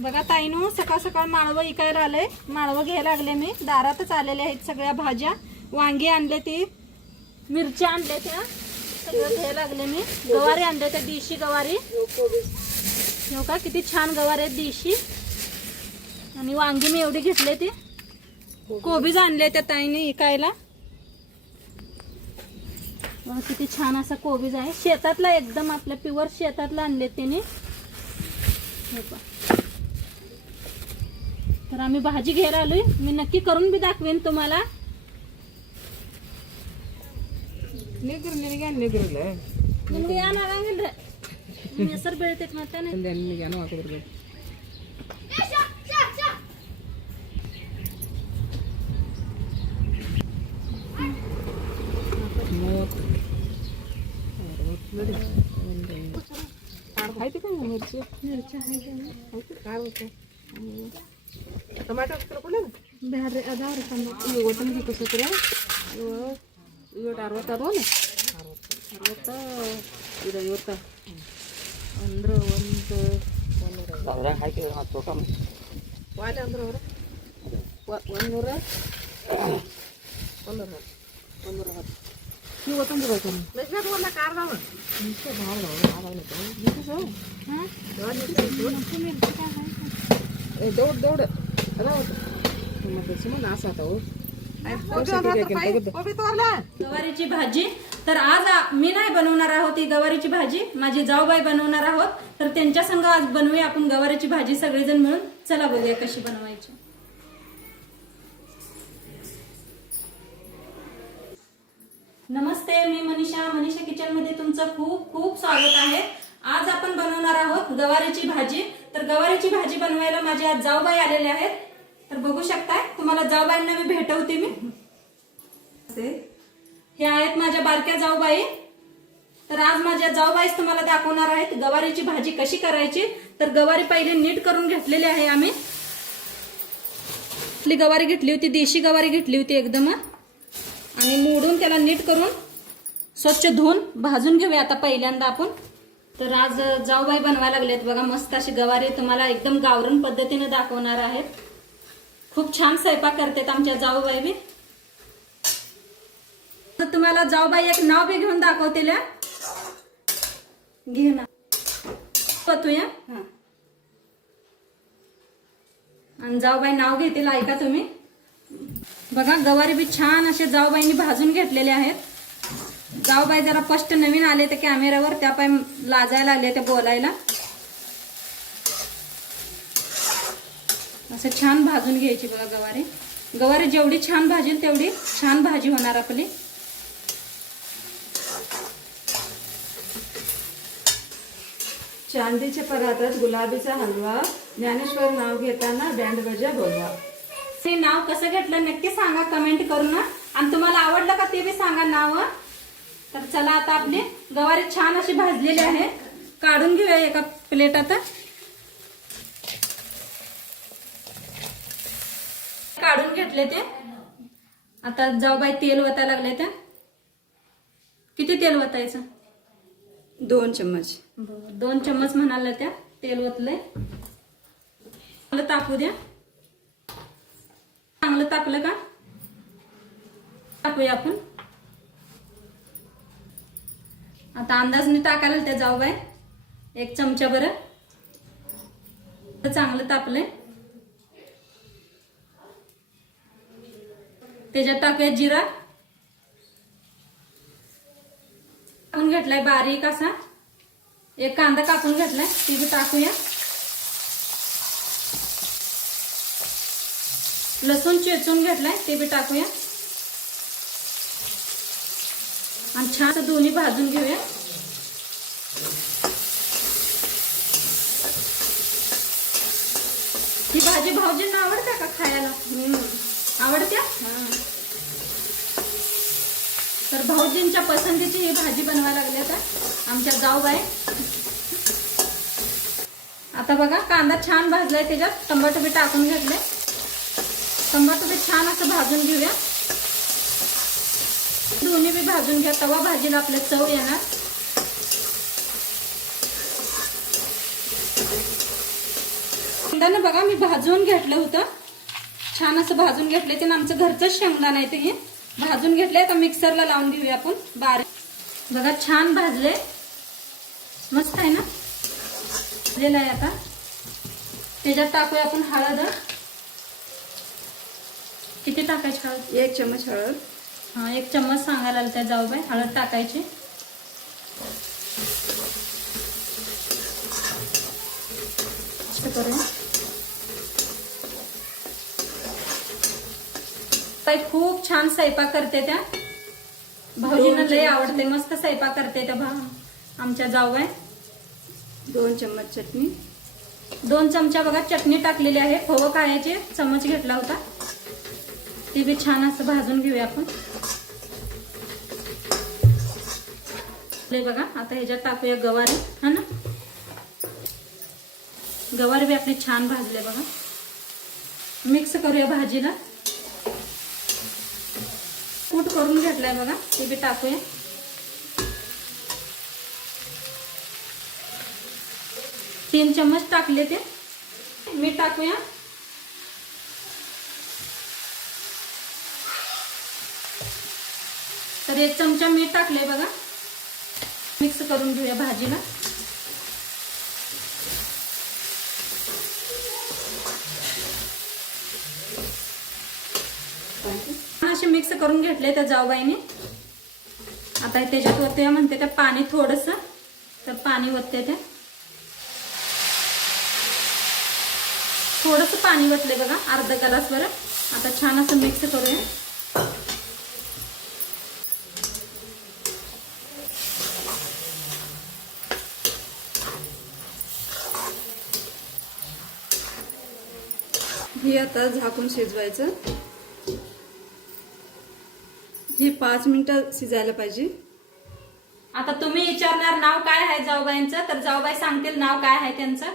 बघा ताईनो सकाळ सकाळ माळवं इकायला आलंय. माळवं घ्यायला लागले मी. दारातच आलेल्या आहेत सगळ्या भाज्या. वांगी आणले ती मिरच्या आणल्या त्या. सगळं घ्यायला लागले मी. गवारी आणले त्या देशी गवारी. हो का? किती छान गवारी आहेत देशी. आणि वांगी मी एवढी घेतले ती. कोबीज आणले त्या ताईने इकायला. किती छान असा कोबीज आहे. शेतातला एकदम आपल्या प्युअर शेतातला आणले त्याने हे पहा. तर आम्ही भाजी घ्यायला आलोय मी नक्की करून बी दाखवेन तुम्हाला ನಿಗ್ರು ನಿನಗೆ ನಿಗ್ರಲ್ಲ ನಿಮ್ಗೆ ಏನ್ ಆಗಂಗಿಲ್ರಿ ನಿಮ್ ಹೆಸರು ಬೆಳಿತೈತಿ ಮತ್ತೇನೆ मिरची मिरची ಟೊಮ್ಯಾಟೊ ಹಾಕ್ತಾರೆ ಕೊಡ್ಲಿ ಬೇರೆ ಅದಾವ್ರಿ ತಂದು. ಈಗ ಒಟ್ಟಂಗಿ ಕುಸಕ್ರಿ ಇವು ಇವತ್ತು ಅರವತ್ತು ಅದಾವಲ್ಲ? ಅರವತ್ತು ಇದು ಇವತ್ತು ಅಂದ್ರೆ ಒಂದು ಒಂದೂರ ಹಾಕಿದ್ರೆ ಹತ್ತು ವಾಲೆ ಅಂದ್ರೆ ಅವರು? ಒಂದೂರ? ಒಂದೂರ ಹತ್ತು. ಒಂದೂರ ಹತ್ತು. ನೀವು ಒತ್ತಂಗಿ ಬೇಕು ಮೆಜ್ಜಾಗ ಒಂದು ಕಾರದವ ದೌಡ್ ದೌಡ್ ಅದಾವ ಮತ್ತೆ ಸುಮ್ಮನೆ ನಾಶ ಆತಾವು गवारीची भाजी तर आज आ- मी नाही बनवणार आहोत ही गवारीची भाजी माझी जाऊबाई बनवणार आहोत तर त्यांच्या संग आज बनवूया आपण गवारीची भाजी सगळेजण मिळून चला बघूया कशी बनवायची नमस्ते मी मनीषा. मनीषा किचनमध्ये तुमचं खूप खूप स्वागत आहे. आज आपण बनवणार आहोत गवारीची भाजी. तर गवारीची भाजी बनवायला माझे आज जाऊबाई आलेले आहेत. तर बघू शकताय तुम्हाला जाऊबाईंना मी भेटवते मी. हे आहेत माझ्या बारक्या जाऊबाई. तर आज माझ्या जाऊबाईच तुम्हाला दाखवणार आहेत गवारीची भाजी कशी करायची. तर गवारी पहिले नीट करून घेतलेली आहे आम्ही. आपली गवारी घेतली होती देशी गवारी घेतली होती एकदम आणि मोडून त्याला नीट करून स्वच्छ धुवून भाजून घेऊया आता पहिल्यांदा आपण. तर आज जाऊबाई बनवायला लागलेत बघा मस्त अशी गवारी तुम्हाला एकदम गावरण पद्धतीने दाखवणार आहेत. खूप छान स्वयंपाक करतात आमच्या जाऊबाई बी. तर तुम्हाला जाऊबाई एक नाव बी घेऊन दाखवतील घे ना बतूया आणि जाऊबाई नाव घेतील ऐका तुम्ही. बघा गवारी बी छान असे जाऊबाईंनी भाजून घेतलेले आहेत. जाऊबाई जरा फस्ट नवीन आले त्या कॅमेऱ्यावर त्या पाय लाजायला आले त्या बोलायला. असं छान भाजून घ्यायची बघा गवारी. गवारी जेवढी छान भाजेल तेवढी छान भाजी होणार आपली. चांदीच्या परातात गुलाबीचा हलवा. ज्ञानेश्वर नाव घेताना बँड बजा बोलवा ते नाव कसं घेतलं नक्की सांगा कमेंट करून. ना. आणि तुम्हाला आवडलं का ते बी सांगा नाव. तर चला आता आपली गवारी छान अशी भाजलेली आहे. काढून घेऊया एका प्लेटात काढून घेतले ते. आता जाऊबाई तेल वतायला लागले ते. किती तेल वतायचं? दोन चम्मच. दोन चम्मच म्हणाल्या त्या. तेल ओतलंय. तापू द्या. चांगलं तापलं का? टाकूया आपण. आता अंदाजने टाकायला त्या जाऊ बाय एक चमचा बरं. चांगलं तापलंय. त्याच्यात टाकूया जिरा. कापून घेतलाय बारीक असा. एक कांदा कापून घेतलाय तिथे टाकूया. लसूण चेचून घेतलाय ते बी टाकूया. आणि छान दोन्ही भाजून घेऊया. ही भाजी भाऊजींना आवडते का खायला? आवडत्या तर भाऊजींच्या पसंतीची ही भाजी बनवायला लागली आता. आमच्या जाऊबाई. आता बघा कांदा छान भाजलाय त्याच्यात. टमाटो बी टाकून घेतले. टमाटोबी छान असं भाजून घेऊया. दोन्ही बी भाजून घ्या तवा भाजीला आपल्या चव येणार. शेंगदाणं बघा मी भाजून घेतलं होतं. छान असं भाजून घेतलंय ते आमचं घरचंच शेंगदाणं आहे ते. हे भाजून घेतलंय तर मिक्सरला लावून घेऊया आपण बारीक. बघा छान भाजले. मस्त आहे ना? भाजलेलं आहे आता. त्याच्यात टाकूया आपण हळद. किती टाकायची हळद? एक चमच हळद. हा एक चम्मच सांगायला त्या जाऊ बाई हळद टाकायची. ताई खूप छान स्वयंपाक करते त्या. भाऊजींना लय आवडते. मस्त स्वयंपाक करते त्या भा आमच्या जाऊबाई. दोन चम्मच चटणी. दोन चमचा बघा चटणी टाकलेली आहे. फवं काळ्याचे. चमच घेतला होता. ते बी छान असं भाजून घेऊया आपण. हे बघा, आता ह्याच्यात टाकूया गवारी, हा ना? गवारी बी आपली छान भाजले बघा. मिक्स करूया भाजीला. कूट ते बी टाकूया. तीन चम्मच टाकले ते. मीठ टाकूया. तर एक चमचा मीठ टाकले बघा. मिक्स करून घेऊया भाजीला. असे मिक्स करून घेतले त्या जाऊबाईने. आता त्याच्यात होते म्हणते त्या पाणी थोडस. तर पाणी वतते त्या. थोडस पाणी वतले बघा अर्ध ग्लासवर आता छान असं मिक्स करूया. हे आता झाकून शिजवायचं. हे पाच मिनिटं शिजायला पाहिजे. आता तुम्ही विचारणार नाव काय आहे जाऊबाईंचं? तर जाऊबाई सांगतील नाव काय आहे त्यांचं.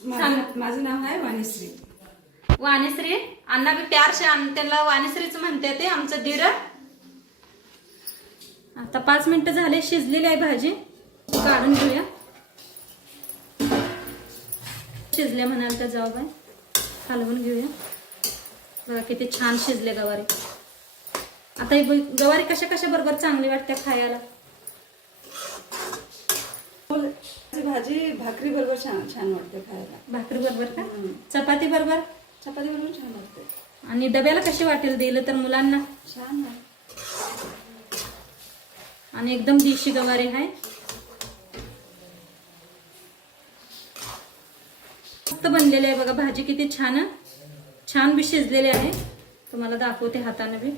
सांग. माझं नाव आहे वाणीश्री. वाणीश्री? अण्णा बी प्यारशे त्यांना वाणीश्रीच म्हणते ते आमचं दीर आता पाच मिनिटं झाले शिजलेली आहे भाजी. काढून घेऊया. शिजले म्हणाल तर जाऊ बाय हलवून घेऊया. बघा किती छान शिजले गवारी. आता ही गवारी कशा कशा बरोबर चांगली वाटते खायला. भाजी भाकरी बरोबर छान छान वाटते खायला. भाकरी बरोबर का? चपाती बरोबर? चपाती बरोबर छान वाटते. आणि डब्याला कशी वाटेल दिलं तर मुलांना? छान आहे. आणि एकदम देशी गवारी आहे. मस्त आहे. बघा भाजी किती छान छान बी शिजलेली आहे. तुम्हाला दाखवते हाताने बी.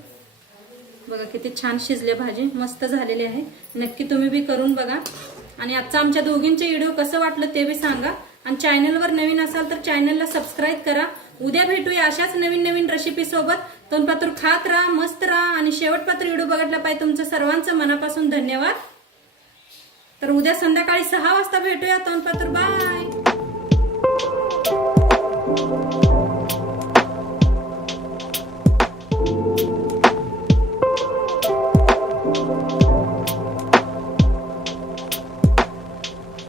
बघा किती छान शिजले भाजी. मस्त झालेली आहे. नक्की तुम्ही बी करून बघा. आणि आजचा आमच्या दोघींचे व्हिडिओ कसं वाटलं ते बी सांगा. आणि चॅनलवर नवीन असाल तर चॅनलला सबस्क्राईब करा. उद्या भेटूया अशाच नवीन नवीन रेसिपी सोबत. खात राहा मस्त राहा. आणि शेवटपात्र व्हिडिओ बघितला पाहिजे तुमचं सर्वांचं मनापासून धन्यवाद. तर उद्या संध्याकाळी सहा वाजता भेटूया. तोंडपात्र बाय うん。